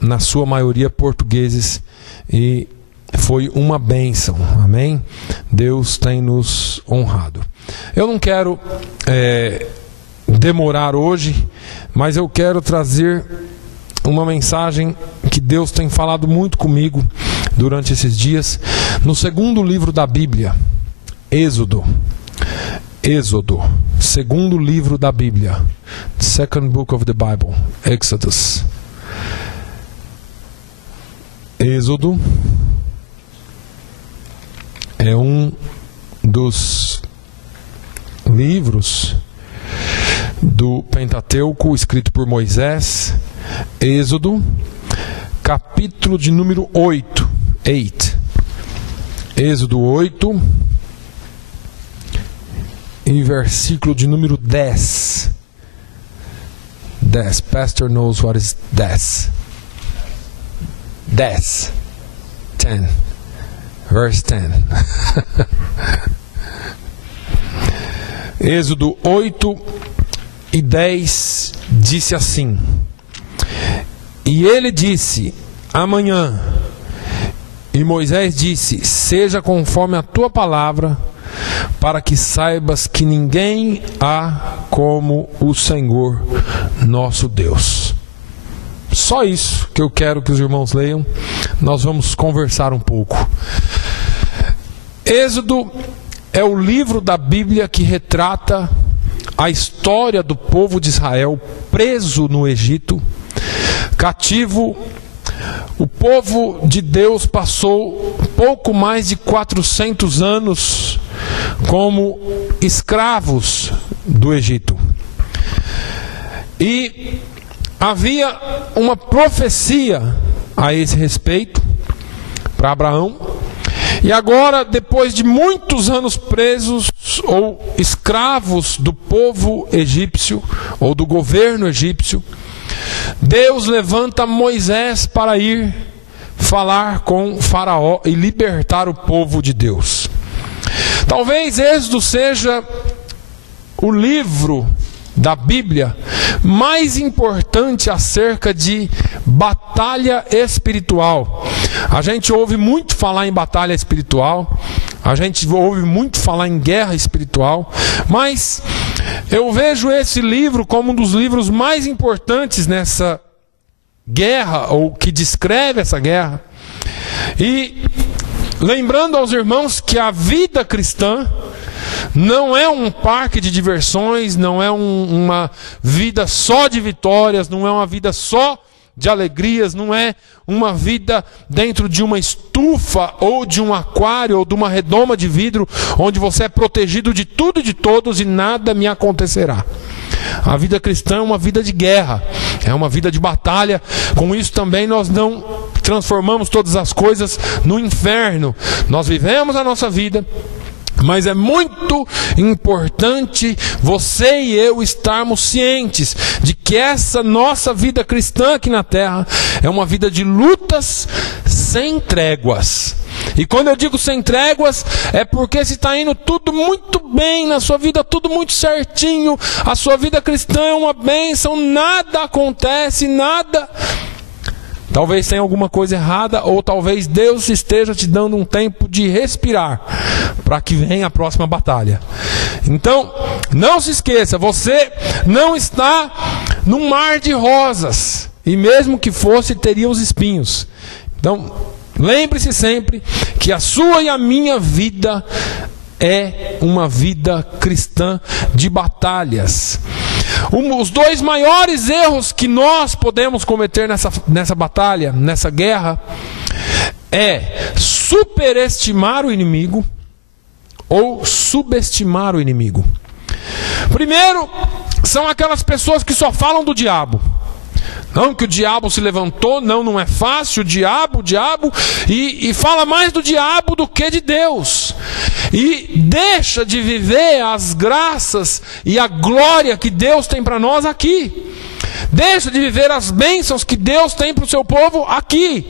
na sua maioria portugueses, e foi uma bênção, amém? Deus tem nos honrado. Eu não quero demorar hoje, mas eu quero trazer uma mensagem que Deus tem falado muito comigo durante esses dias, no segundo livro da Bíblia, Êxodo, segundo livro da Bíblia, second book of the Bible, Exodus. Êxodo é um dos livros do Pentateuco escrito por Moisés. Êxodo, capítulo de número 8. Êxodo 8 e versículo de número 10. Pastor knows what is 10. 10. Verse 10. Êxodo 8 e 10 disse assim: E ele disse: amanhã. E Moisés disse: seja conforme a tua palavra, para que saibas que ninguém há como o Senhor nosso Deus. Só isso que eu quero que os irmãos leiam. Nós vamos conversar um pouco. Êxodo é o livro da Bíblia que retrata a história do povo de Israel preso no Egito, cativo. O povo de Deus passou pouco mais de 400 anos como escravos do Egito. E havia uma profecia a esse respeito para Abraão. E agora, depois de muitos anos presos ou escravos do povo egípcio ou do governo egípcio, Deus levanta Moisés para ir falar com Faraó e libertar o povo de Deus. Talvez Êxodo seja o livro da Bíblia mais importante acerca de batalha espiritual. A gente ouve muito falar em batalha espiritual, a gente ouve muito falar em guerra espiritual, mas eu vejo esse livro como um dos livros mais importantes nessa guerra, ou que descreve essa guerra. E lembrando aos irmãos que a vida cristã não é um parque de diversões, não é uma vida só de vitórias, não é uma vida só de alegrias, não é uma vida dentro de uma estufa ou de um aquário ou de uma redoma de vidro onde você é protegido de tudo e de todos e nada me acontecerá. A vida cristã é uma vida de guerra, é uma vida de batalha. Com isso também nós não transformamos todas as coisas no inferno. Nós vivemos a nossa vida, mas é muito importante você e eu estarmos cientes de que essa nossa vida cristã aqui na terra é uma vida de lutas sem tréguas. E quando eu digo sem tréguas, é porque se está indo tudo muito bem na sua vida, tudo muito certinho, a sua vida cristã é uma bênção, nada acontece, nada... Talvez tenha alguma coisa errada, ou talvez Deus esteja te dando um tempo de respirar para que venha a próxima batalha. Então, não se esqueça, você não está num mar de rosas, e mesmo que fosse, teria os espinhos. Então, lembre-se sempre que a sua e a minha vida é uma vida cristã de batalhas. Os dois maiores erros que nós podemos cometer nessa batalha, nessa guerra, é superestimar o inimigo ou subestimar o inimigo. Primeiro, são aquelas pessoas que só falam do diabo. Não, que o diabo se levantou, não é fácil, o diabo, e fala mais do diabo do que de Deus. E deixa de viver as graças e a glória que Deus tem para nós aqui. Deixa de viver as bênçãos que Deus tem para o seu povo aqui.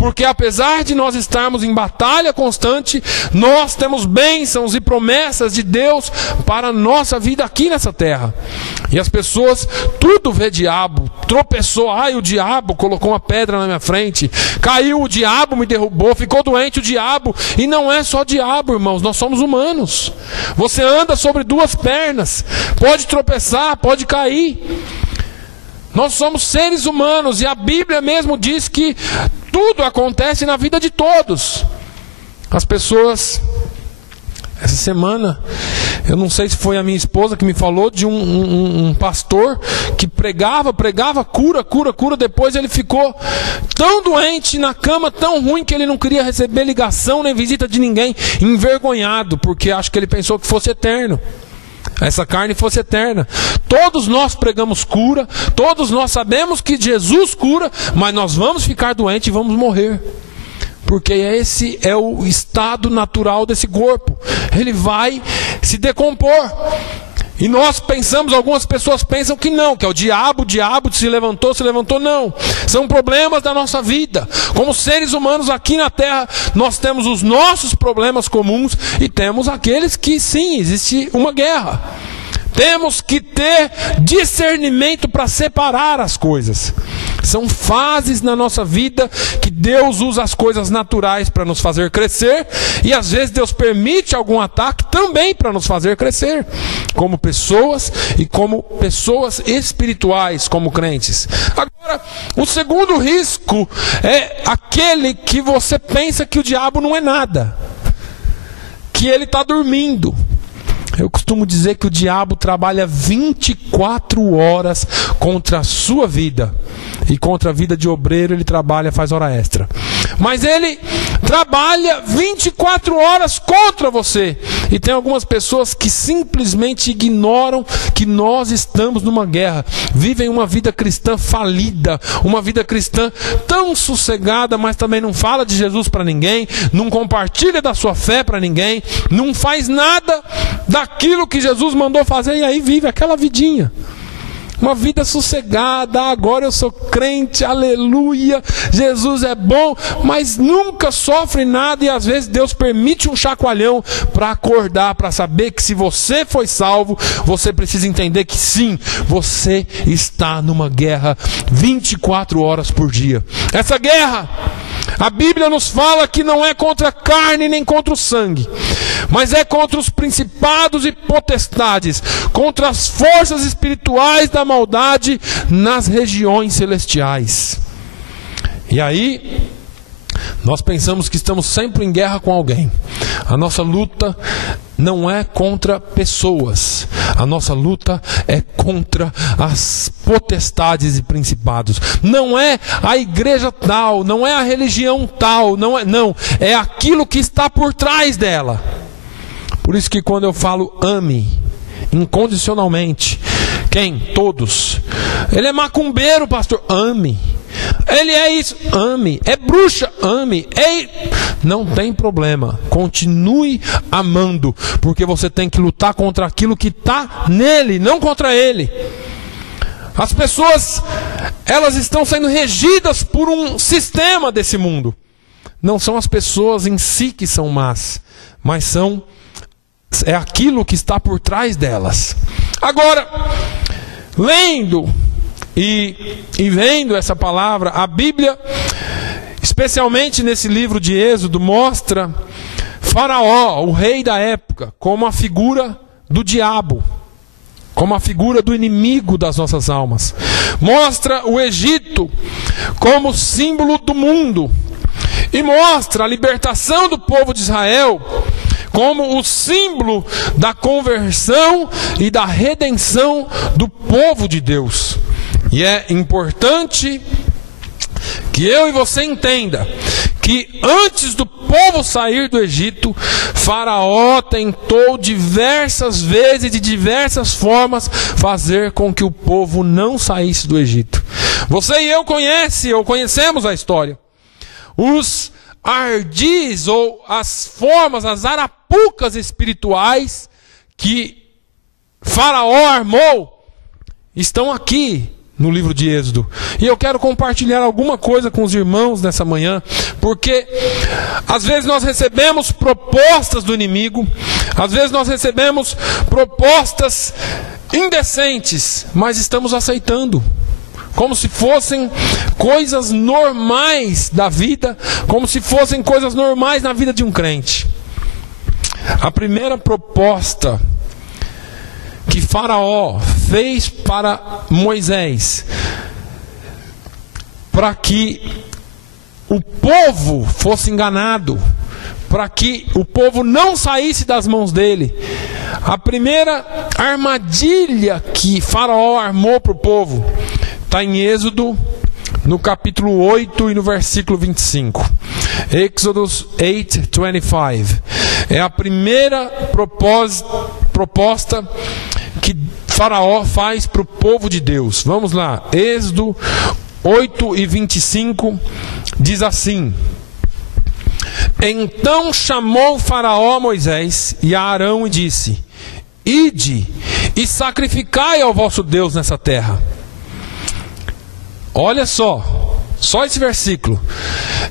porque apesar de nós estarmos em batalha constante, nós temos bênçãos e promessas de Deus para a nossa vida aqui nessa terra. E as pessoas tudo vê diabo, tropeçou, ai, o diabo colocou uma pedra na minha frente, caiu, o diabo me derrubou, ficou doente o diabo. E não é só diabo, irmãos, nós somos humanos. Você anda sobre duas pernas, pode tropeçar, pode cair. Nós somos seres humanos e a Bíblia mesmo diz que tudo acontece na vida de todos. As pessoas... Essa semana, eu não sei se foi a minha esposa que me falou de um pastor que pregava cura, depois ele ficou tão doente na cama, tão ruim, que ele não queria receber ligação nem visita de ninguém, envergonhado, porque acho que ele pensou que fosse eterno, essa carne fosse eterna. Todos nós pregamos cura, todos nós sabemos que Jesus cura, mas nós vamos ficar doentes e vamos morrer. Porque esse é o estado natural desse corpo. Ele vai se decompor. E nós pensamos, algumas pessoas pensam que não, que é o diabo se levantou, não. São problemas da nossa vida. Como seres humanos aqui na terra, nós temos os nossos problemas comuns e temos aqueles que sim, existe uma guerra. Temos que ter discernimento para separar as coisas. São fases na nossa vida que Deus usa as coisas naturais para nos fazer crescer, e às vezes Deus permite algum ataque também para nos fazer crescer, como pessoas e como pessoas espirituais, como crentes. Agora, o segundo risco é aquele que você pensa que o diabo não é nada, que ele está dormindo. Eu costumo dizer que o diabo trabalha 24 horas contra a sua vida. E contra a vida de obreiro ele trabalha, faz hora extra. Mas ele trabalha 24 horas contra você. E tem algumas pessoas que simplesmente ignoram que nós estamos numa guerra. Vivem uma vida cristã falida, uma vida cristã tão sossegada, mas também não fala de Jesus para ninguém, não compartilha da sua fé para ninguém, não faz nada daquilo que Jesus mandou fazer, e aí vive aquela vidinha. Uma vida sossegada, agora eu sou crente, aleluia, Jesus é bom, mas nunca sofre nada, e às vezes Deus permite um chacoalhão para acordar, para saber que se você foi salvo, você precisa entender que sim, você está numa guerra 24 horas por dia. Essa guerra, a Bíblia nos fala que não é contra a carne nem contra o sangue, mas é contra os principados e potestades, contra as forças espirituais da maldade nas regiões celestiais. E aí, nós pensamos que estamos sempre em guerra com alguém. A nossa luta não é contra pessoas. A nossa luta é contra as potestades e principados. Não é a igreja tal, não é a religião tal, não, é aquilo que está por trás dela. Por isso que quando eu falo ame incondicionalmente, quem? Todos. Ele é macumbeiro, pastor, ame. Ele é isso, ame. É bruxa, ame. Não tem problema, continue amando, porque você tem que lutar contra aquilo que está nele, não contra ele. As pessoas, elas estão sendo regidas por um sistema desse mundo. Não são as pessoas em si que são más, mas é aquilo que está por trás delas. Agora, lendo e vendo essa palavra, a Bíblia, especialmente nesse livro de Êxodo, mostra Faraó, o rei da época, como a figura do diabo, como a figura do inimigo das nossas almas. Mostra o Egito como símbolo do mundo, e mostra a libertação do povo de Israel como o símbolo da conversão e da redenção do povo de Deus. E é importante que eu e você entenda que antes do povo sair do Egito, Faraó tentou diversas vezes e de diversas formas fazer com que o povo não saísse do Egito. Você e eu conhecemos a história. Os ardis ou as formas, as arapucas espirituais que Faraó armou estão aqui no livro de Êxodo. E eu quero compartilhar alguma coisa com os irmãos nessa manhã, porque às vezes nós recebemos propostas do inimigo, às vezes nós recebemos propostas indecentes, mas estamos aceitando, como se fossem coisas normais da vida, como se fossem coisas normais na vida de um crente. A primeira proposta que Faraó fez para Moisés, para que o povo fosse enganado, para que o povo não saísse das mãos dele, a primeira armadilha que Faraó armou para o povo está em Êxodo, no capítulo 8 e no versículo 25. Exodus 8:25. É a primeira proposta que Faraó faz para o povo de Deus. Vamos lá, Êxodo 8:25 diz assim: Então chamou Faraó Moisés e a Arão e disse: Ide e sacrificai ao vosso Deus nessa terra. Olha só esse versículo.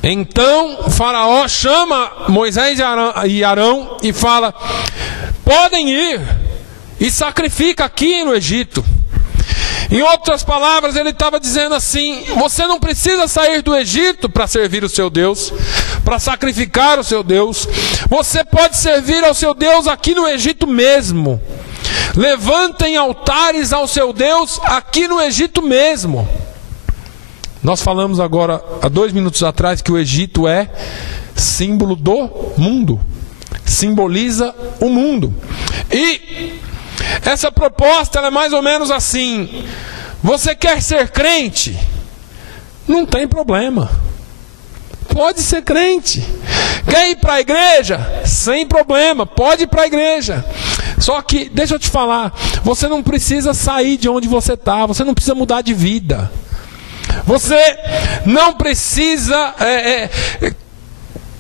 Então Faraó chama Moisés e Arão e fala: podem ir e sacrifica aqui no Egito. Em outras palavras, ele estava dizendo assim: você não precisa sair do Egito para servir o seu Deus, para sacrificar o seu Deus. Você pode servir ao seu Deus aqui no Egito mesmo. Levantem altares ao seu Deus aqui no Egito mesmo. Nós falamos agora, há 2 minutos atrás, que o Egito é símbolo do mundo, simboliza o mundo. E essa proposta ela é mais ou menos assim: você quer ser crente? Não tem problema, pode ser crente. Quer ir para a igreja? Sem problema, pode ir para a igreja. Só que, deixa eu te falar, você não precisa sair de onde você está, você não precisa mudar de vida. Você não precisa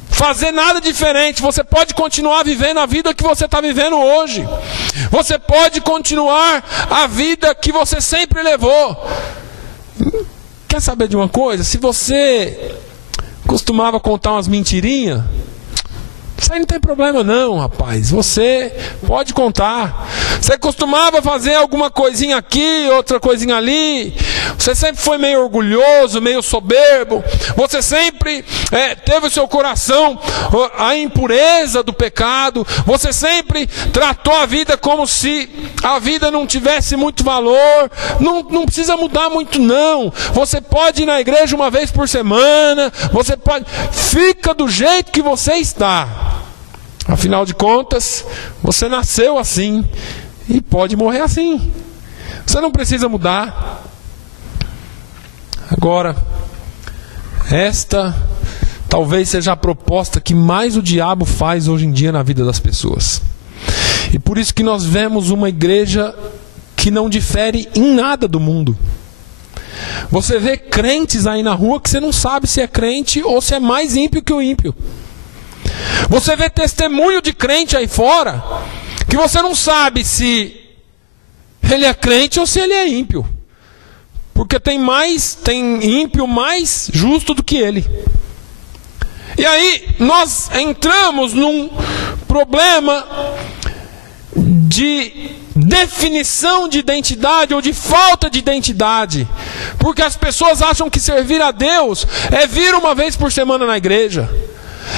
fazer nada diferente. Você pode continuar vivendo a vida que você está vivendo hoje. Você pode continuar a vida que você sempre levou. Quer saber de uma coisa? Se você costumava contar umas mentirinhas, isso aí não tem problema não, rapaz. Você pode contar. Você costumava fazer alguma coisinha aqui, outra coisinha ali. Você sempre foi meio orgulhoso, meio soberbo. Você sempre teve o seu coração a impureza do pecado. Você sempre tratou a vida como se a vida não tivesse muito valor. Não precisa mudar muito não. Você pode ir na igreja uma vez por semana. Você pode... Fica do jeito que você está. Afinal de contas, você nasceu assim e pode morrer assim. Você não precisa mudar. Agora, esta talvez seja a proposta que mais o diabo faz hoje em dia na vida das pessoas. E por isso que nós vemos uma igreja que não difere em nada do mundo. Você vê crentes aí na rua que você não sabe se é crente ou se é mais ímpio que o ímpio. Você vê testemunho de crente aí fora que você não sabe se ele é crente ou se ele é ímpio. Porque tem ímpio mais justo do que ele. E aí nós entramos num problema de definição de identidade ou de falta de identidade. Porque as pessoas acham que servir a Deus é vir uma vez por semana na igreja.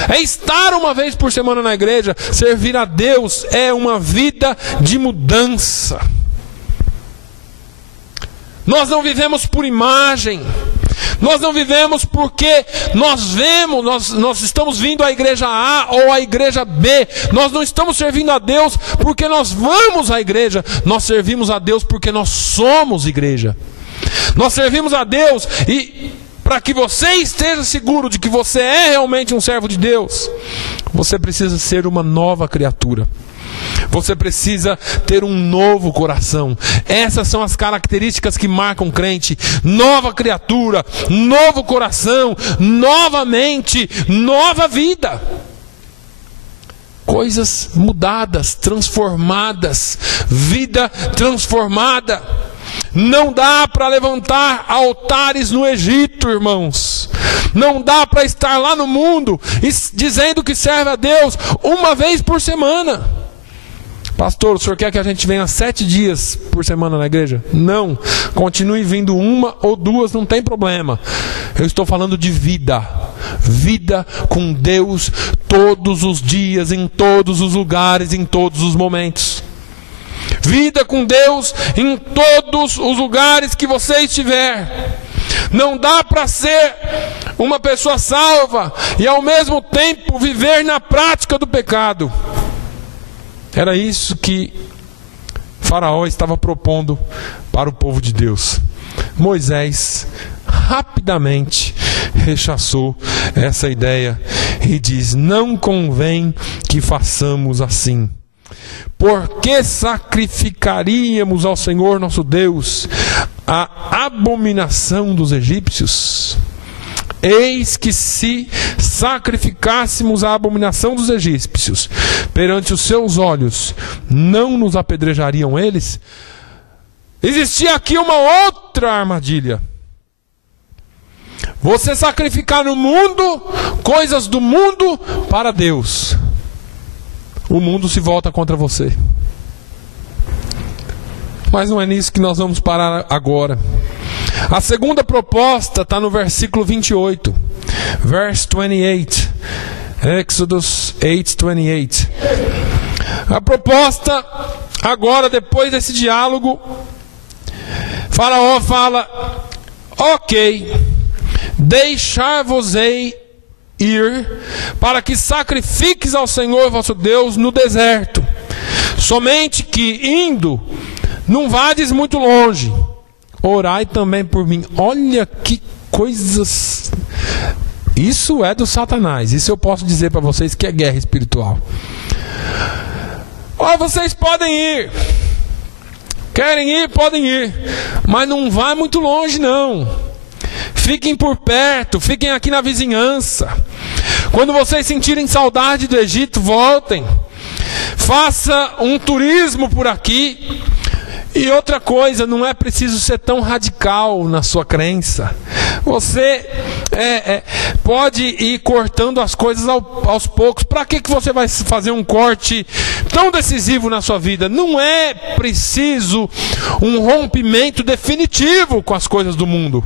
É estar uma vez por semana na igreja. Servir a Deus é uma vida de mudança. Nós não vivemos por imagem. Nós não vivemos porque nós estamos vindo à igreja A ou à igreja B. Nós não estamos servindo a Deus porque nós vamos à igreja. Nós servimos a Deus porque nós somos igreja. Nós servimos a Deus e... para que você esteja seguro de que você é realmente um servo de Deus, você precisa ser uma nova criatura. Você precisa ter um novo coração. Essas são as características que marcam o crente. Nova criatura, novo coração, nova mente, nova vida. Coisas mudadas, transformadas, vida transformada. Não dá para levantar altares no Egito, irmãos. Não dá para estar lá no mundo dizendo que serve a Deus uma vez por semana. Pastor, o senhor quer que a gente venha 7 dias por semana na igreja? Não. Continue vindo 1 ou 2, não tem problema. Eu estou falando de vida. Vida com Deus todos os dias, em todos os lugares, em todos os momentos. Vida com Deus em todos os lugares que você estiver. Não dá para ser uma pessoa salva e ao mesmo tempo viver na prática do pecado. Era isso que Faraó estava propondo para o povo de Deus. Moisés rapidamente rechaçou essa ideia e diz: não convém que façamos assim. Porque sacrificaríamos ao Senhor nosso Deus a abominação dos egípcios? Eis que se sacrificássemos a abominação dos egípcios perante os seus olhos, não nos apedrejariam eles? Existia aqui uma outra armadilha. Você sacrificar no mundo coisas do mundo para Deus, o mundo se volta contra você. Mas não é nisso que nós vamos parar agora. A segunda proposta está no versículo 28. Verse 28. Exodus 8:28. A proposta agora, depois desse diálogo, Faraó fala: ok, deixar-vos-ei ir, para que sacrifiques ao Senhor vosso Deus no deserto. Somente que indo, não vades muito longe. Orai também por mim. Olha que coisas. Isso é do Satanás. Isso eu posso dizer para vocês que é guerra espiritual. Ó, vocês podem ir. Querem ir? Podem ir. Mas não vá muito longe, não. Fiquem por perto, fiquem aqui na vizinhança. Quando vocês sentirem saudade do Egito, voltem. Faça um turismo por aqui. E outra coisa, não é preciso ser tão radical na sua crença. Você pode ir cortando as coisas aos poucos. Para que você vai fazer um corte tão decisivo na sua vida? Não é preciso um rompimento definitivo com as coisas do mundo.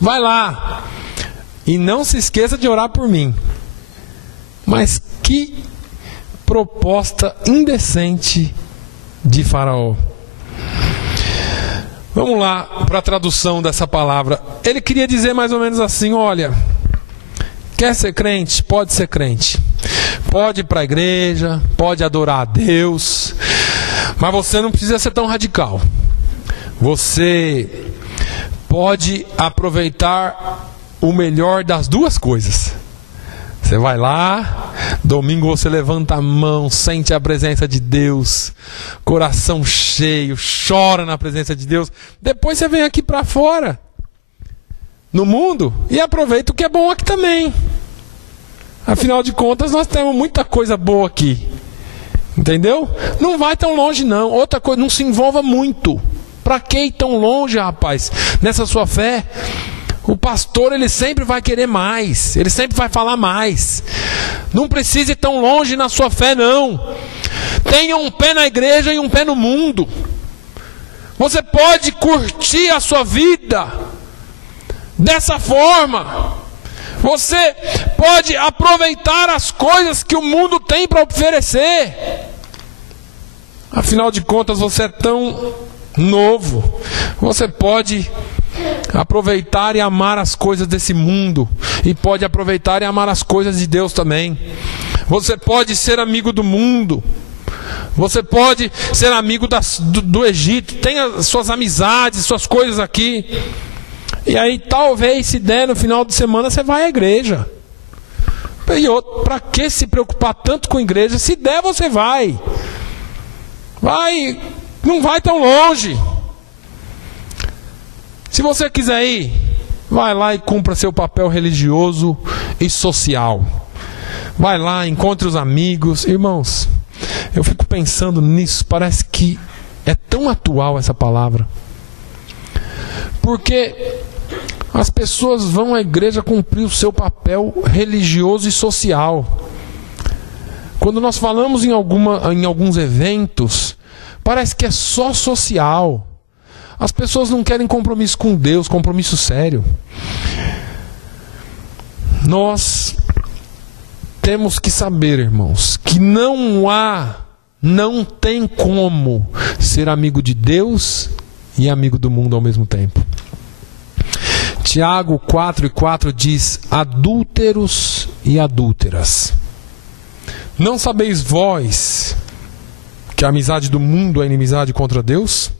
Vai lá. E não se esqueça de orar por mim. Mas que proposta indecente de Faraó. Vamos lá para a tradução dessa palavra. Ele queria dizer mais ou menos assim: olha, quer ser crente? Pode ser crente. Pode ir para a igreja, pode adorar a Deus, mas você não precisa ser tão radical. Você pode aproveitar o melhor das duas coisas. Você vai lá, domingo você levanta a mão, sente a presença de Deus, coração cheio, chora na presença de Deus. Depois você vem aqui para fora, no mundo, e aproveita o que é bom aqui também. Afinal de contas, nós temos muita coisa boa aqui. Entendeu? Não vai tão longe não. Outra coisa, não se envolva muito. Para que ir tão longe, rapaz? Nessa sua fé, o pastor, ele sempre vai querer mais. Ele sempre vai falar mais. Não precise ir tão longe na sua fé, não. Tenha um pé na igreja e um pé no mundo. Você pode curtir a sua vida dessa forma. Você pode aproveitar as coisas que o mundo tem para oferecer. Afinal de contas, você é tão novo. Você pode aproveitar e amar as coisas desse mundo, e pode aproveitar e amar as coisas de Deus também. Você pode ser amigo do mundo. Você pode ser amigo do Egito. Tenha suas amizades, suas coisas aqui. E aí talvez, se der no final de semana, você vai à igreja. E outro, para que se preocupar tanto com a igreja? Se der, você vai. Vai, não vai tão longe. Se você quiser ir, vai lá e cumpra seu papel religioso e social. Vai lá, encontre os amigos. Irmãos, eu fico pensando nisso, parece que é tão atual essa palavra. Porque as pessoas vão à igreja cumprir o seu papel religioso e social. Quando nós falamos em alguns eventos, parece que é só social. As pessoas não querem compromisso com Deus, compromisso sério. Nós temos que saber, irmãos, que não tem como ser amigo de Deus e amigo do mundo ao mesmo tempo. Tiago 4:4 diz: adúlteros e adúlteras, não sabeis vós que a amizade do mundo é inimizade contra Deus?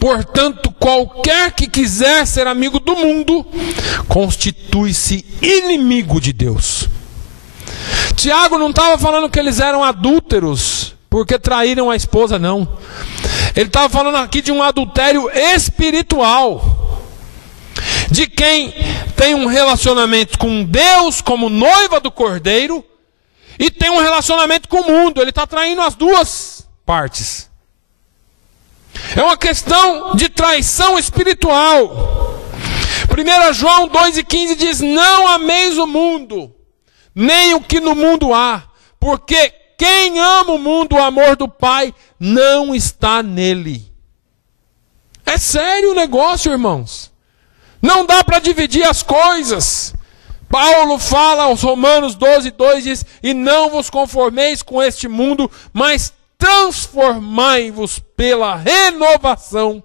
Portanto, qualquer que quiser ser amigo do mundo, constitui-se inimigo de Deus. Tiago não estava falando que eles eram adúlteros porque traíram a esposa, não. Ele estava falando aqui de um adultério espiritual, de quem tem um relacionamento com Deus como noiva do Cordeiro e tem um relacionamento com o mundo. Ele está traindo as duas partes. É uma questão de traição espiritual. 1 João 2:15 diz: não ameis o mundo, nem o que no mundo há, porque quem ama o mundo, o amor do Pai não está nele. É sério o negócio, irmãos. Não dá para dividir as coisas. Paulo fala aos Romanos 12:2, diz: e não vos conformeis com este mundo, mas transformai-vos pela renovação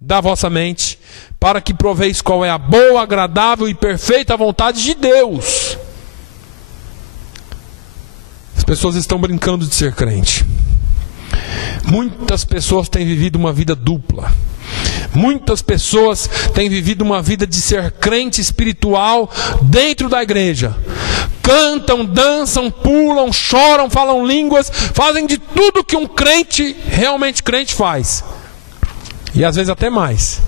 da vossa mente, para que proveis qual é a boa, agradável e perfeita vontade de Deus. As pessoas estão brincando de ser crente. Muitas pessoas têm vivido uma vida dupla. Muitas pessoas têm vivido uma vida de ser crente espiritual dentro da igreja. Cantam, dançam, pulam, choram, falam línguas, fazem de tudo que um crente, realmente crente, faz. E às vezes até mais.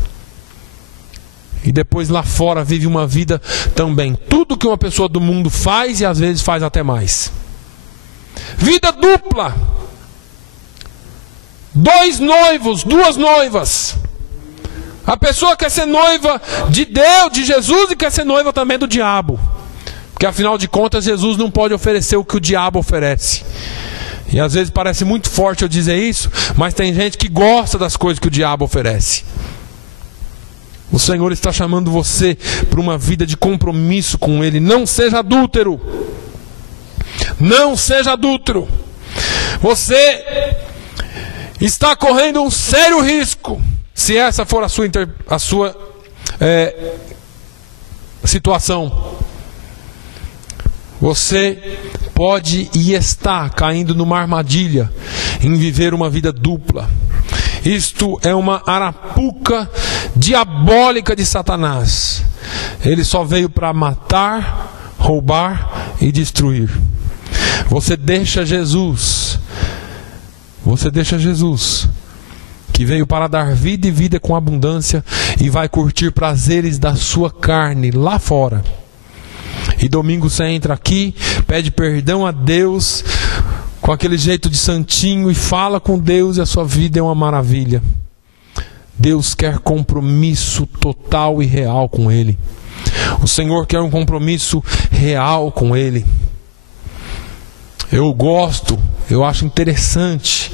E depois lá fora vive uma vida também. Tudo que uma pessoa do mundo faz e às vezes faz até mais. Vida dupla. 2 noivos, 2 noivas. A pessoa quer ser noiva de Deus, de Jesus, e quer ser noiva também do diabo. Porque afinal de contas Jesus não pode oferecer o que o diabo oferece. E às vezes parece muito forte eu dizer isso, mas tem gente que gosta das coisas que o diabo oferece. O Senhor está chamando você para uma vida de compromisso com Ele. Não seja adúltero. Não seja adúltero. Você está correndo um sério risco, se essa for a sua situação. Você pode e está caindo numa armadilha em viver uma vida dupla. Isto é uma arapuca diabólica de Satanás. Ele só veio para matar, roubar e destruir. Você deixa Jesus, que veio para dar vida e vida com abundância, e vai curtir prazeres da sua carne lá fora. E domingo você entra aqui, pede perdão a Deus com aquele jeito de santinho e fala com Deus, e a sua vida é uma maravilha. Deus quer compromisso total e real com Ele. O Senhor quer um compromisso real com Ele. Eu acho interessante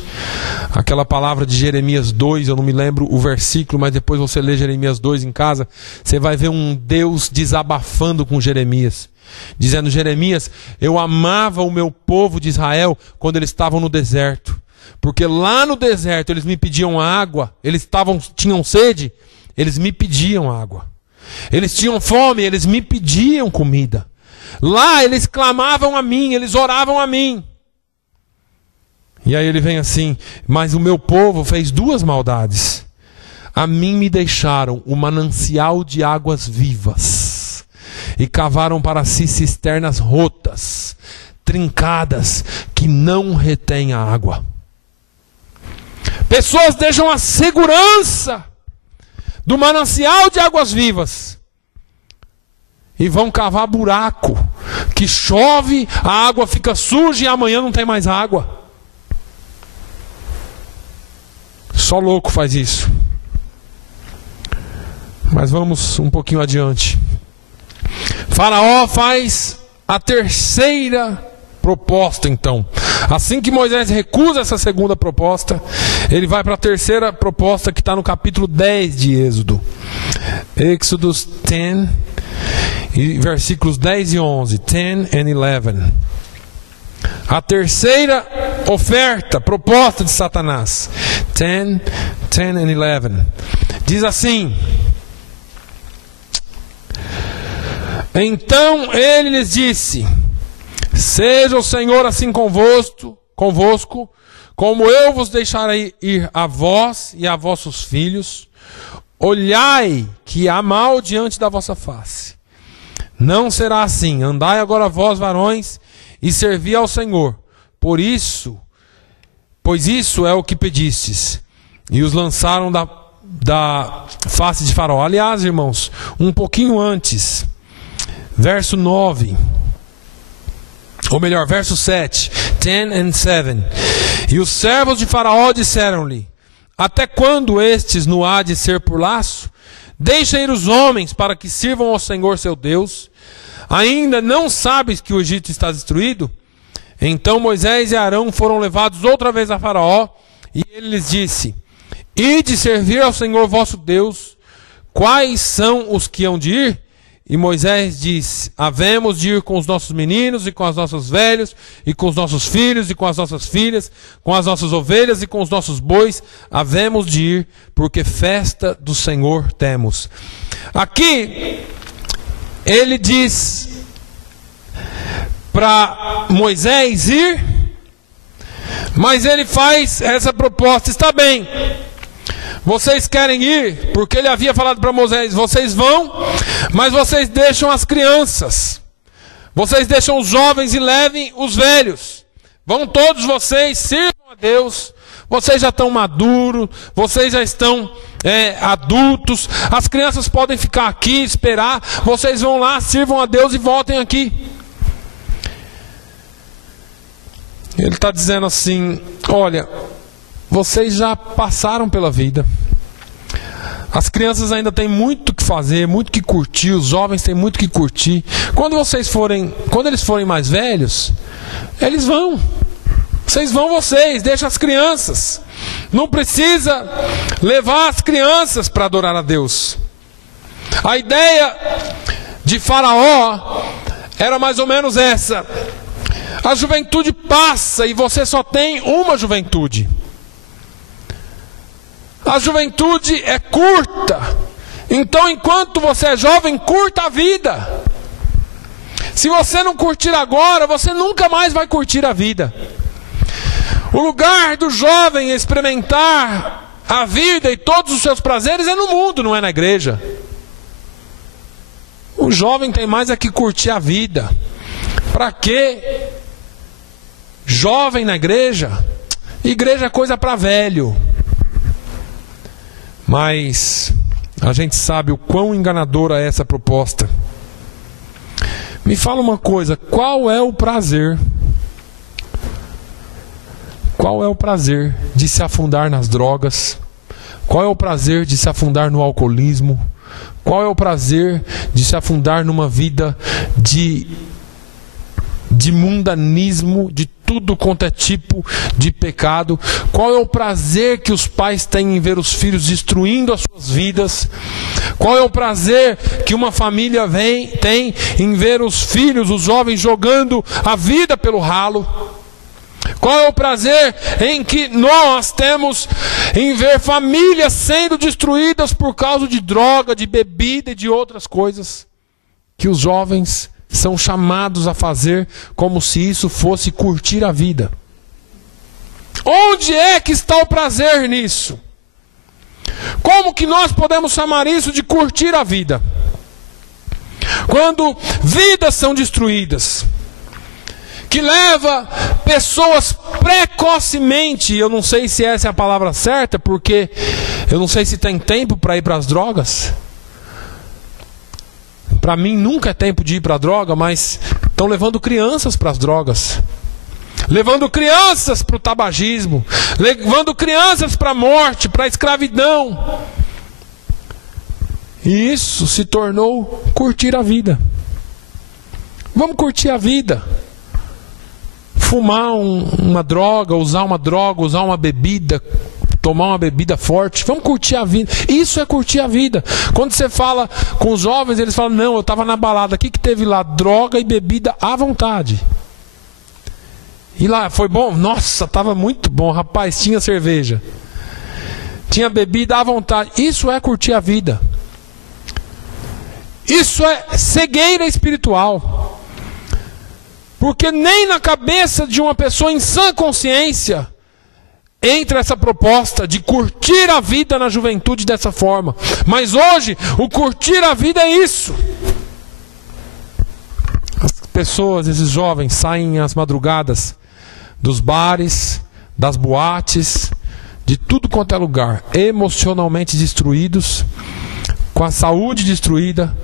aquela palavra de Jeremias 2, eu não me lembro o versículo, mas depois você lê Jeremias 2 em casa, você vai ver um Deus desabafando com Jeremias, dizendo: Jeremias, eu amava o meu povo de Israel quando eles estavam no deserto, porque lá no deserto eles me pediam água, tinham sede, eles me pediam água, eles tinham fome, eles me pediam comida. Lá eles clamavam a mim, eles oravam a mim. E aí ele vem assim: mas o meu povo fez 2 maldades. A mim me deixaram o manancial de águas vivas, e cavaram para si cisternas rotas, trincadas, que não retêm a água. Pessoas deixam a segurança do manancial de águas vivas e vão cavar buraco, que chove, a água fica suja e amanhã não tem mais água. Só louco faz isso. Mas vamos um pouquinho adiante. Faraó faz a terceira proposta, então. Assim que Moisés recusa essa segunda proposta, ele vai para a terceira proposta, que está no capítulo 10 de Êxodo. Êxodo 10, versículos 10 e 11. 10 and 11. A terceira oferta, proposta de Satanás. 10 and 11. Diz assim: então ele lhes disse: seja o Senhor assim convosco, como eu vos deixarei ir a vós e a vossos filhos. Olhai que há mal diante da vossa face. Não será assim. Andai agora vós, varões, e servi ao Senhor. Pois isso é o que pedistes. E os lançaram da face de Faraó. Aliás, irmãos, um pouquinho antes, verso 9, ou melhor, verso 7, 10 and 7. E os servos de Faraó disseram-lhe: até quando estes no há de ser por laço? Deixa ir os homens para que sirvam ao Senhor seu Deus. Ainda não sabes que o Egito está destruído? Então Moisés e Arão foram levados outra vez a Faraó, e ele lhes disse: ide servir ao Senhor vosso Deus. Quais são os que hão de ir? E Moisés disse: havemos de ir com os nossos meninos, e com os nossos velhos, e com os nossos filhos, e com as nossas filhas, com as nossas ovelhas, e com os nossos bois, havemos de ir, porque festa do Senhor temos. Aqui, ele diz para Moisés ir, mas ele faz essa proposta: está bem, vocês querem ir, porque ele havia falado para Moisés: vocês vão, mas vocês deixam as crianças, vocês deixam os jovens e levem os velhos. Vão todos vocês, sirvam a Deus. Vocês já estão maduros, vocês já estão adultos. As crianças podem ficar aqui, esperar. Vocês vão lá, sirvam a Deus e voltem aqui. Ele está dizendo assim: olha, vocês já passaram pela vida. As crianças ainda têm muito que fazer, muito que curtir. Os jovens têm muito que curtir. Quando eles forem mais velhos, eles vão. Vocês vão, deixa as crianças. Não precisa levar as crianças para adorar a Deus. A ideia de Faraó era mais ou menos essa: a juventude passa e você só tem uma juventude. A juventude é curta. Então, enquanto você é jovem, curta a vida. Se você não curtir agora, você nunca mais vai curtir a vida. O lugar do jovem experimentar a vida e todos os seus prazeres é no mundo, não é na igreja. O jovem tem mais é que curtir a vida. Para quê? Jovem na igreja? Igreja é coisa para velho. Mas a gente sabe o quão enganadora é essa proposta. Me fala uma coisa: qual é o prazer? Qual é o prazer de se afundar nas drogas? Qual é o prazer de se afundar no alcoolismo? Qual é o prazer de se afundar numa vida de mundanismo, de tudo quanto é tipo de pecado? Qual é o prazer que os pais têm em ver os filhos destruindo as suas vidas? Qual é o prazer que uma família tem em ver os filhos, os jovens, jogando a vida pelo ralo? Qual é o prazer em que nós temos em ver famílias sendo destruídas por causa de droga, de bebida e de outras coisas que os jovens são chamados a fazer como se isso fosse curtir a vida? Onde é que está o prazer nisso? Como que nós podemos chamar isso de curtir a vida? Quando vidas são destruídas, que leva pessoas precocemente, eu não sei se essa é a palavra certa, porque eu não sei se tem tempo para ir para as drogas. Para mim nunca é tempo de ir para a droga, mas estão levando crianças para as drogas. levando crianças para o tabagismo, levando crianças para a morte, para a escravidão. E isso se tornou curtir a vida. Vamos curtir a vida. Fumar uma droga, usar uma bebida, tomar uma bebida forte. Vamos curtir a vida. Isso é curtir a vida. Quando você fala com os jovens, eles falam: não, eu estava na balada. O que teve lá? Droga e bebida à vontade. E lá, foi bom? Nossa, estava muito bom, rapaz. Tinha cerveja, tinha bebida à vontade. Isso é curtir a vida. Isso é cegueira espiritual. Porque nem na cabeça de uma pessoa em sã consciência entra essa proposta de curtir a vida na juventude dessa forma. Mas hoje, o curtir a vida é isso. As pessoas, esses jovens, saem às madrugadas dos bares, das boates, de tudo quanto é lugar, emocionalmente destruídos, com a saúde destruída,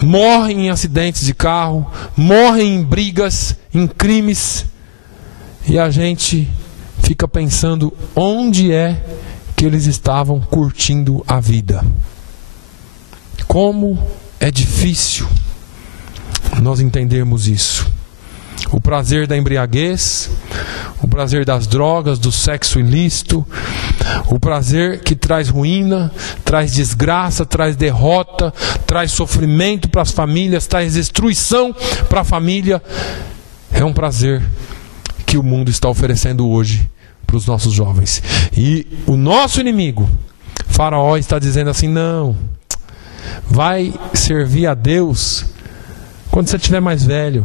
morrem em acidentes de carro, morrem em brigas, em crimes, e a gente fica pensando onde é que eles estavam curtindo a vida. Como é difícil nós entendermos isso. O prazer da embriaguez, o prazer das drogas, do sexo ilícito, o prazer que traz ruína, traz desgraça, traz derrota, traz sofrimento para as famílias, traz destruição para a família. É um prazer que o mundo está oferecendo hoje para os nossos jovens. E o nosso inimigo, Faraó, está dizendo assim: não, vai servir a Deus quando você estiver mais velho.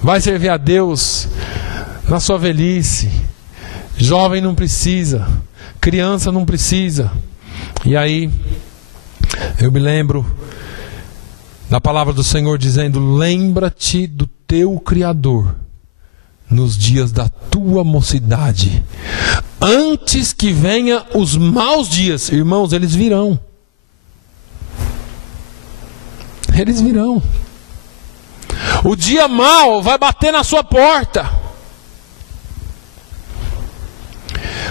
Vai servir a Deus na sua velhice. Jovem não precisa, criança não precisa. E aí eu me lembro da palavra do Senhor dizendo: lembra-te do teu Criador nos dias da tua mocidade, antes que venha os maus dias. Irmãos, eles virão. Eles virão. O dia mau vai bater na sua porta.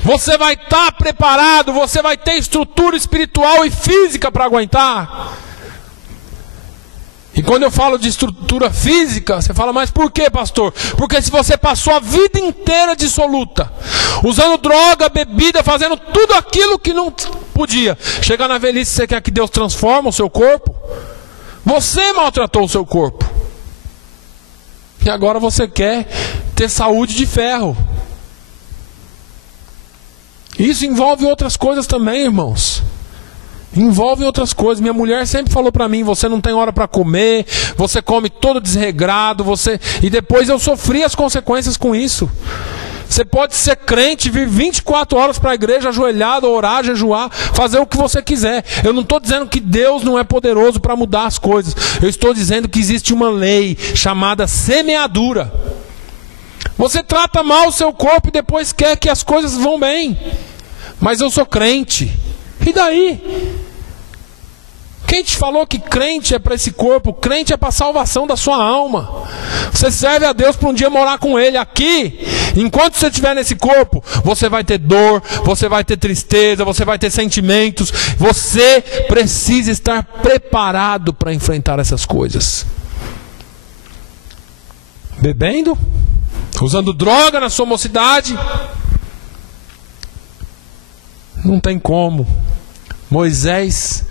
Você vai estar preparado, você vai ter estrutura espiritual e física para aguentar. E quando eu falo de estrutura física, você fala: mas por quê, pastor? Porque se você passou a vida inteira dissoluta, usando droga, bebida, fazendo tudo aquilo que não podia, chegar na velhice, você quer que Deus transforme o seu corpo? Você maltratou o seu corpo. E agora você quer ter saúde de ferro. Isso envolve outras coisas também, irmãos. Envolve outras coisas. Minha mulher sempre falou para mim: você não tem hora para comer, você come todo desregrado, E depois eu sofri as consequências com isso. Você pode ser crente, vir 24 horas para a igreja, ajoelhado, orar, jejuar, fazer o que você quiser. Eu não estou dizendo que Deus não é poderoso para mudar as coisas. Eu estou dizendo que existe uma lei chamada semeadura. Você trata mal o seu corpo e depois quer que as coisas vão bem. Mas eu sou crente. E daí? Quem te falou que crente é para esse corpo? Crente é para a salvação da sua alma. Você serve a Deus para um dia morar com Ele. Aqui, enquanto você estiver nesse corpo, você vai ter dor, você vai ter tristeza, você vai ter sentimentos. Você precisa estar preparado para enfrentar essas coisas. Bebendo, usando droga na sua mocidade, não tem como. Moisés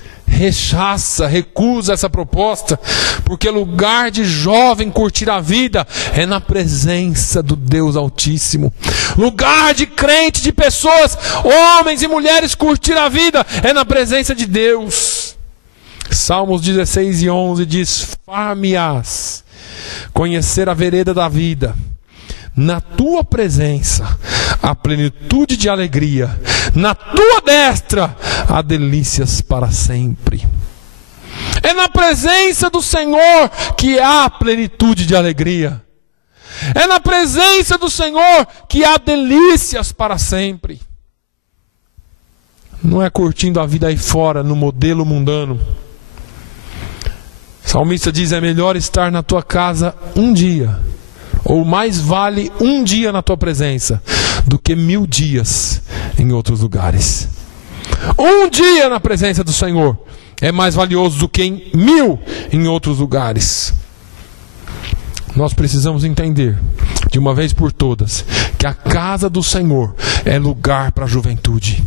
recusa essa proposta, porque lugar de jovem curtir a vida é na presença do Deus Altíssimo. Lugar de crente, de pessoas, homens e mulheres curtir a vida é na presença de Deus. Salmos 16:11 diz: far-me-ás conhecer a vereda da vida, na tua presença há plenitude de alegria, na tua destra há delícias para sempre. É na presença do Senhor que há plenitude de alegria. É na presença do Senhor que há delícias para sempre. Não é curtindo a vida aí fora, no modelo mundano. O salmista diz: é melhor estar na tua casa um dia, ou mais vale um dia na tua presença do que 1000 dias em outros lugares. Um dia na presença do Senhor é mais valioso do que em 1000 em outros lugares. Nós precisamos entender, de uma vez por todas, que a casa do Senhor é lugar para a juventude.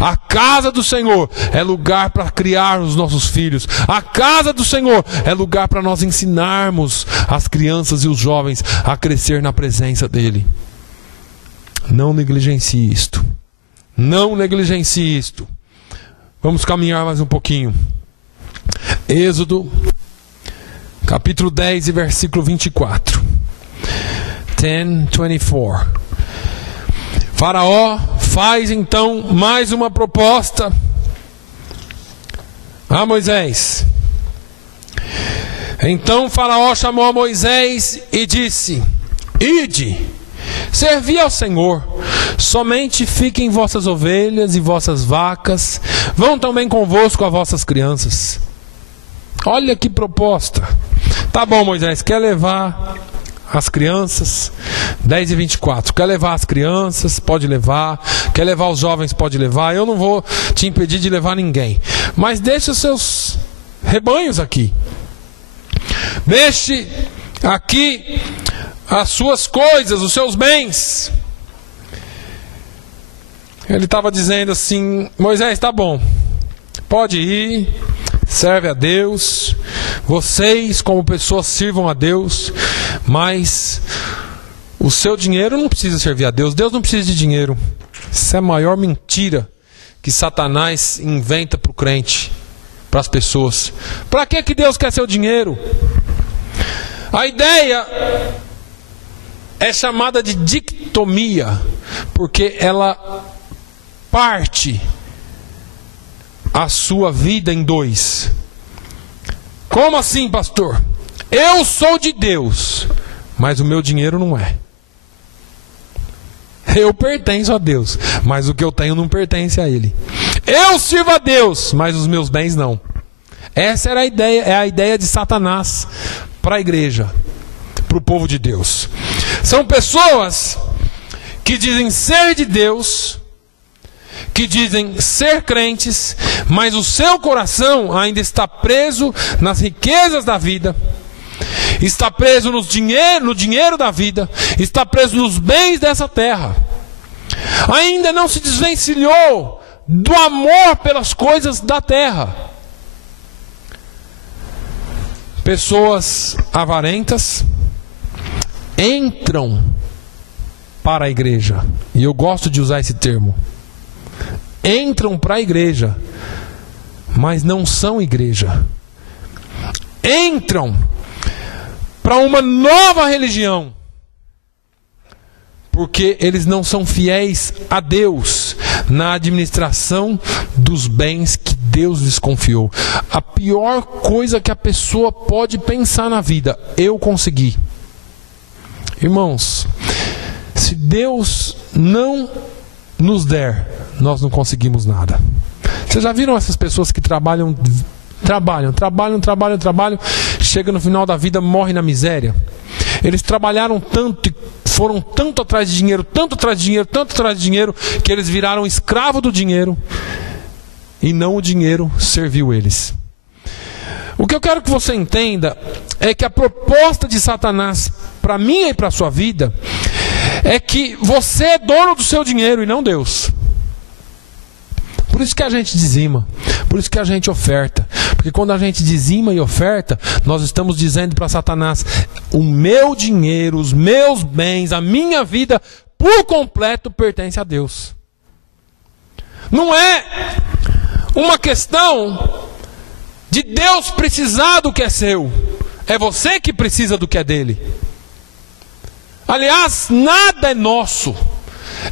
A casa do Senhor é lugar para criar os nossos filhos. A casa do Senhor é lugar para nós ensinarmos as crianças e os jovens a crescer na presença dEle. Não negligencie isto. Não negligencie isto. Vamos caminhar mais um pouquinho. Êxodo, capítulo 10 e versículo 24. 10:24. Faraó faz então mais uma proposta a Moisés. Então Faraó chamou a Moisés e disse: Ide, servi ao Senhor, somente fiquem vossas ovelhas e vossas vacas, vão também convosco as vossas crianças. Olha que proposta. Tá bom, Moisés, quer levar as crianças? 10:24. Quer levar as crianças? Pode levar. Quer levar os jovens? Pode levar. Eu não vou te impedir de levar ninguém, mas deixe os seus rebanhos aqui. Deixe aqui as suas coisas, os seus bens. Ele estava dizendo assim: Moisés, tá bom, pode ir, serve a Deus, vocês como pessoas sirvam a Deus, mas o seu dinheiro não precisa servir a Deus. Deus não precisa de dinheiro. Isso é a maior mentira que Satanás inventa para o crente, para as pessoas. Para que Deus quer seu dinheiro? A ideia é chamada de dicotomia, porque ela parte a sua vida em dois. Como assim, pastor? Eu sou de Deus, mas o meu dinheiro não é. Eu pertenço a Deus, mas o que eu tenho não pertence a Ele. Eu sirvo a Deus, mas os meus bens não. Essa era a ideia, é a ideia de Satanás para a igreja, para o povo de Deus. São pessoas que dizem ser de Deus, que dizem ser crentes, mas o seu coração ainda está preso nas riquezas da vida, está preso no dinheiro da vida, está preso nos bens dessa terra. Ainda não se desvencilhou do amor pelas coisas da terra. Pessoas avarentas entram para a igreja, e eu gosto de usar esse termo. Entram para a igreja, mas não são igreja. Entram para uma nova religião, porque eles não são fiéis a Deus na administração dos bens que Deus lhes confiou. A pior coisa que a pessoa pode pensar na vida: eu consegui. Irmãos, se Deus não nos der, nós não conseguimos nada. Vocês já viram essas pessoas que trabalham, chega no final da vida, morre na miséria? Eles trabalharam tanto e foram tanto atrás de dinheiro, que eles viraram escravo do dinheiro, e não o dinheiro serviu eles. O que eu quero que você entenda é que a proposta de Satanás para mim e para a sua vida é que você é dono do seu dinheiro e não Deus. Por isso que a gente dizima, por isso que a gente oferta. Porque quando a gente dizima e oferta, nós estamos dizendo para Satanás: o meu dinheiro, os meus bens, a minha vida por completo pertence a Deus. Não é uma questão de Deus precisar do que é seu, é você que precisa do que é dele. Aliás, nada é nosso.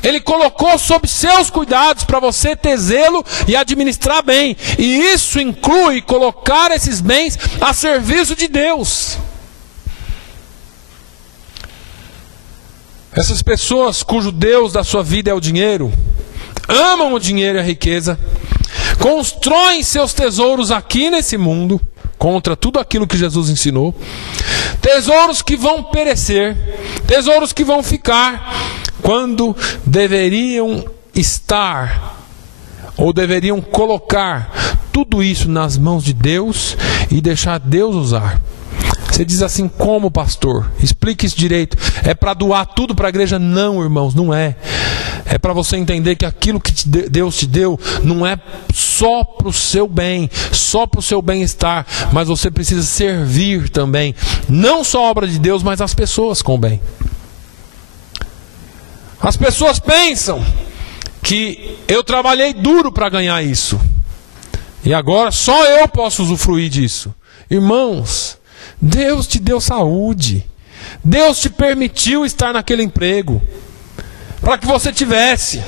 Ele colocou sob seus cuidados para você ter zelo e administrar bem. E isso inclui colocar esses bens a serviço de Deus. Essas pessoas cujo Deus da sua vida é o dinheiro, amam o dinheiro e a riqueza, constroem seus tesouros aqui nesse mundo, contra tudo aquilo que Jesus ensinou. Tesouros que vão perecer, tesouros que vão ficar, quando deveriam estar, ou deveriam colocar tudo isso nas mãos de Deus e deixar Deus usar. Você diz assim: como, pastor? Explique isso direito. É para doar tudo para a igreja? Não, irmãos, não é. É para você entender que aquilo que Deus te deu não é só para o seu bem, só para o seu bem-estar, mas você precisa servir também, não só a obra de Deus, mas as pessoas com o bem. As pessoas pensam que eu trabalhei duro para ganhar isso, e agora só eu posso usufruir disso. Irmãos, Deus te deu saúde, Deus te permitiu estar naquele emprego para que você tivesse.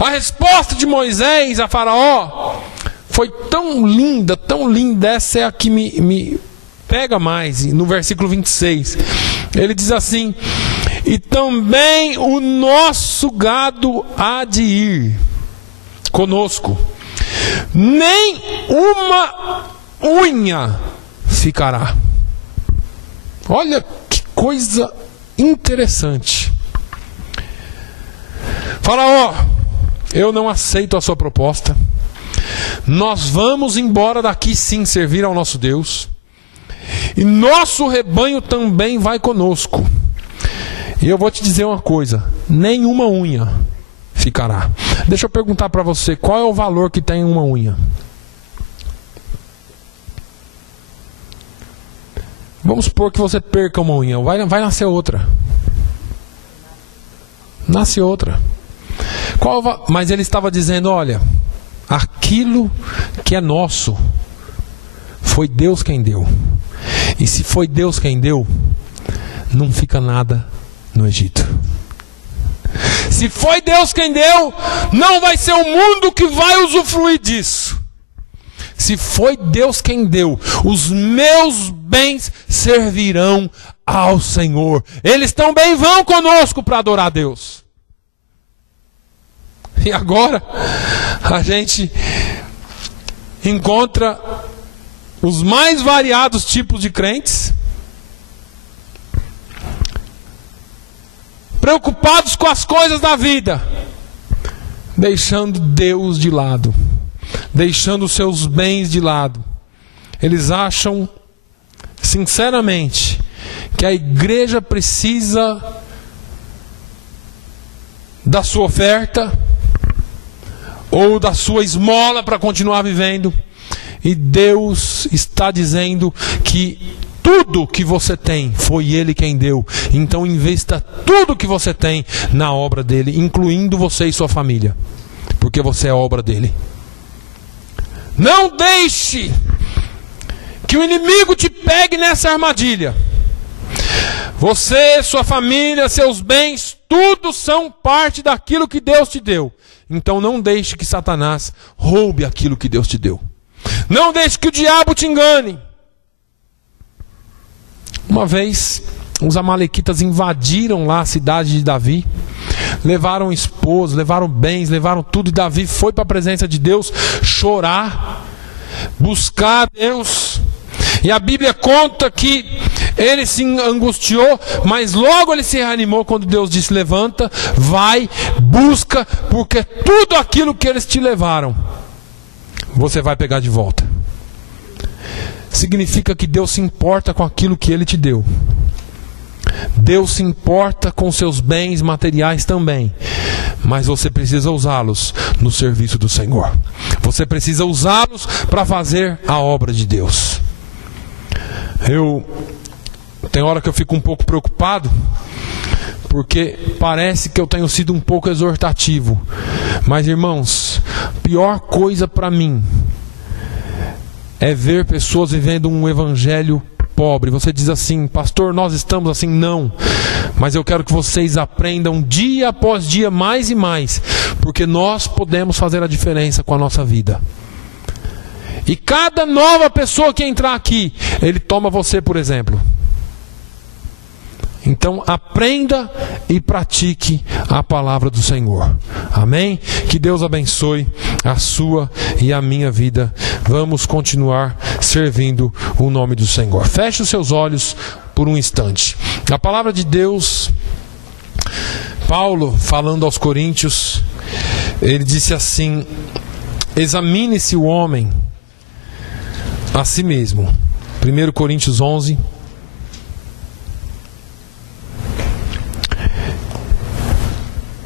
A resposta de Moisés a Faraó foi tão linda, essa é a que me pega mais. No versículo 26, ele diz assim: e também o nosso gado há de ir conosco, nem uma unha ficará. Olha que coisa interessante. Faraó, eu não aceito a sua proposta. Nós vamos embora daqui sim, servir ao nosso Deus, e nosso rebanho também vai conosco. E eu vou te dizer uma coisa: nenhuma unha ficará. Deixa eu perguntar para você, qual é o valor que tem uma unha? Vamos supor que você perca uma unha, vai nascer outra. Nasce outra. Mas ele estava dizendo: olha, aquilo que é nosso, foi Deus quem deu. E se foi Deus quem deu, não fica nada no Egito. Se foi Deus quem deu, não vai ser o mundo que vai usufruir disso. Se foi Deus quem deu, os meus bens servirão ao Senhor. Eles também vão conosco para adorar a Deus. E agora a gente encontra os mais variados tipos de crentes, preocupados com as coisas da vida, deixando Deus de lado, deixando os seus bens de lado. Eles acham, sinceramente, que a igreja precisa da sua oferta ou da sua esmola para continuar vivendo. E Deus está dizendo que tudo que você tem, foi Ele quem deu. Então investa tudo que você tem na obra dEle, incluindo você e sua família, porque você é obra dEle. Não deixe que o inimigo te pegue nessa armadilha. Você, sua família, seus bens, tudo são parte daquilo que Deus te deu. Então não deixe que Satanás roube aquilo que Deus te deu. Não deixe que o diabo te engane. Uma vez, os amalequitas invadiram lá a cidade de Davi, levaram esposos, levaram bens, levaram tudo, e Davi foi para a presença de Deus chorar, buscar Deus. E a Bíblia conta que ele se angustiou, mas logo ele se reanimou quando Deus disse: levanta, vai, busca, porque tudo aquilo que eles te levaram, você vai pegar de volta. Significa que Deus se importa com aquilo que Ele te deu. Deus se importa com seus bens materiais também, mas você precisa usá-los no serviço do Senhor. Você precisa usá-los para fazer a obra de Deus. Tem hora que eu fico um pouco preocupado, porque parece que eu tenho sido um pouco exortativo. Mas, irmãos, pior coisa para mim é ver pessoas vivendo um evangelho pobre. Você diz assim: pastor, nós estamos assim. Não, mas eu quero que vocês aprendam dia após dia mais e mais, porque nós podemos fazer a diferença com a nossa vida. E cada nova pessoa que entrar aqui, ele toma você por exemplo. Então aprenda e pratique a palavra do Senhor. Amém? Que Deus abençoe a sua e a minha vida. Vamos continuar servindo o nome do Senhor. Feche os seus olhos por um instante. A palavra de Deus, Paulo, falando aos Coríntios, ele disse assim: examine-se o homem a si mesmo. 1 Coríntios 11.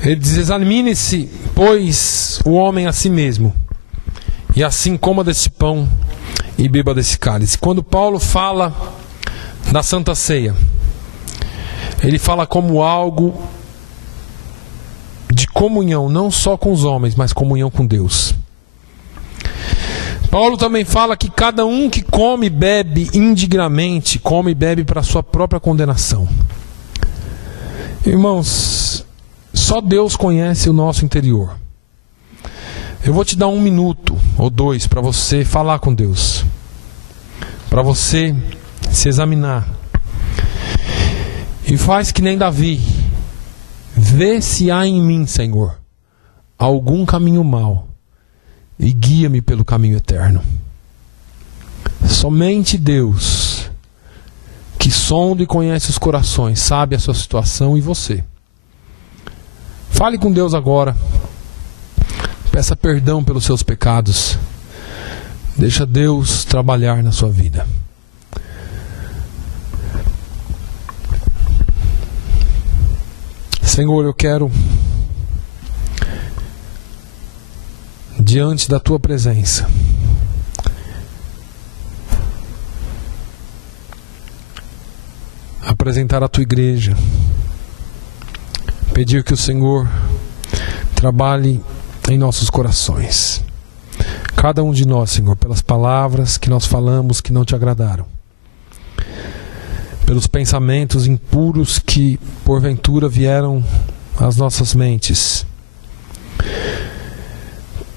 Ele diz: examine-se, pois, o homem a si mesmo, e assim coma desse pão e beba desse cálice. Quando Paulo fala da Santa Ceia, ele fala como algo de comunhão, não só com os homens, mas comunhão com Deus. Paulo também fala que cada um que come e bebe indignamente, come e bebe para a sua própria condenação. Irmãos, só Deus conhece o nosso interior. Eu vou te dar 1 minuto ou 2 para você falar com Deus, para você se examinar. E faz que nem Davi: vê se há em mim, Senhor, algum caminho mau, e guia-me pelo caminho eterno. Somente Deus, que sonda e conhece os corações, sabe a sua situação e você. Fale com Deus agora. Peça perdão pelos seus pecados. Deixa Deus trabalhar na sua vida. Senhor, eu quero, diante da Tua presença, apresentar a Tua igreja, pedir que o Senhor trabalhe em nossos corações. Cada um de nós, Senhor, pelas palavras que nós falamos que não Te agradaram, pelos pensamentos impuros que porventura vieram às nossas mentes,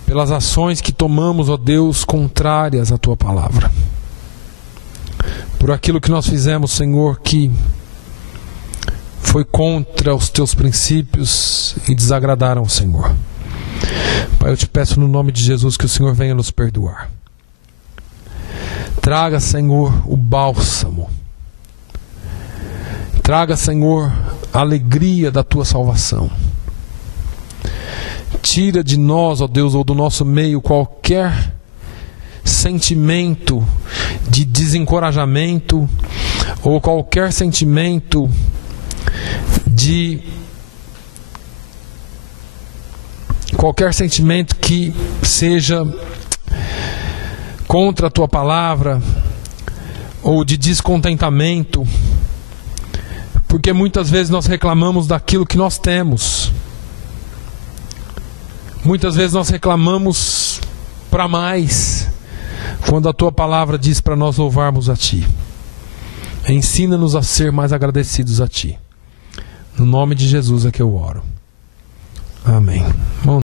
pelas ações que tomamos, ó Deus, contrárias à Tua palavra, por aquilo que nós fizemos, Senhor, que foi contra os Teus princípios e desagradaram, Senhor. Pai, eu Te peço no nome de Jesus que o Senhor venha nos perdoar. Traga, Senhor, o bálsamo. Traga, Senhor, a alegria da Tua salvação. Tira de nós, ó Deus, ou do nosso meio, qualquer sentimento de desencorajamento, ou qualquer sentimento que seja contra a Tua palavra, ou de descontentamento, porque muitas vezes nós reclamamos daquilo que nós temos. Muitas vezes nós reclamamos para mais, quando a Tua palavra diz para nós louvarmos a Ti. Ensina-nos a ser mais agradecidos a Ti. No nome de Jesus é que eu oro. Amém.